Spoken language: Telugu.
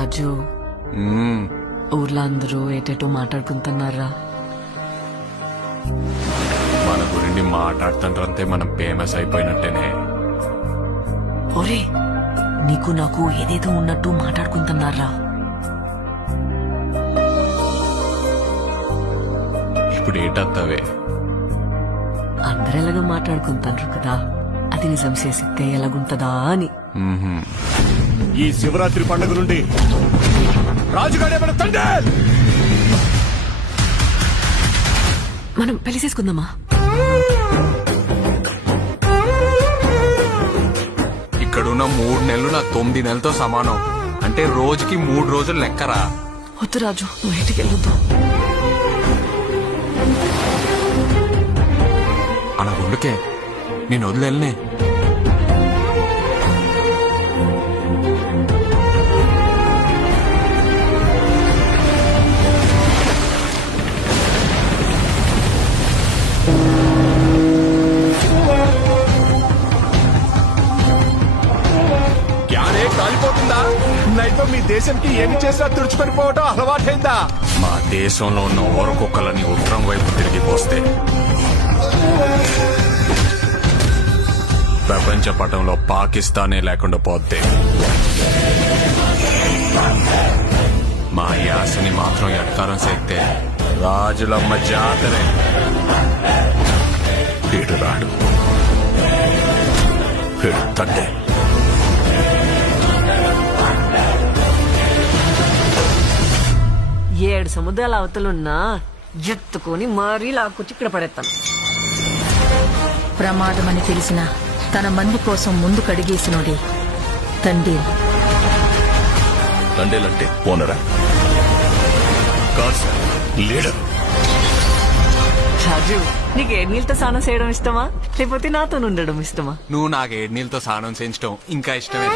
రాజు ఊర్లో అందరూ ఏటేటో మాట్లాడుకుంటున్నారా? మన గురించి మాట్లాడుతుంటే మనం ఫేమస్ అయిపోయినట్టేనే. ఒరే నీకు నాకు ఏదేదో ఉన్నట్టు మాట్లాడుకుంటున్నారా? ఇప్పుడు ఏటత్తవే? అందరెలాగా మాట్లాడుకుంటారు కదా, అది నిజం చేసిస్తే ఎలాగుంటదా అని. ఈ శివరాత్రి పండుగ నుండి రాజుగాడే మన తండ్రి. మనం పెళ్లి చేసుకుందామా? ఇక్కడున్న 3 నెలలు నా 9 నెలలతో సమానం. అంటే రోజుకి 3 రోజులు లెక్కరా. వద్దు రాజు, నువ్వు ఇంటికి వెళ్ళొద్దు. అలా గుండుకే నేను వదిలేనే. యారే కాలిపోతుందా? నైతో మీ దేశంకి ఏమి చేసినా తుడుచుకొని పోవటం అలవాటైందా? మా దేశంలో ఉన్న ఓరకొక్కలని ఉత్తరం వైపు తిరిగిపోస్తే ప్రపంచ పటంలో పాకిస్తానే లేకుండా పోతే మా యాసని మాత్రం ఎట్కారం చేస్తే రాజులమ్మ జాతరే. వీడు రాడు, వీడు తండ్రి. ఏడు సముద్రాల అవతలున్నా ఎత్తుకొని మరీ లాక్కొచ్చి ఇక్కడ పడేస్తాను. ప్రమాదమని తెలిసిన తన మంది కోసం ముందు కడిగేసినోడే తండేల్. తండేలంటే ఓనరా? కాదు సార్, లీడర్. రాజు నీకు ఏడు నీళ్ళతో స్నానం చేయడం ఇష్టమా, లేకపోతే నాతో ఉండడం ఇష్టమా? నువ్వు నాకు 7 నీళ్ళతో స్నానం చేయించడం ఇంకా ఇష్టమే.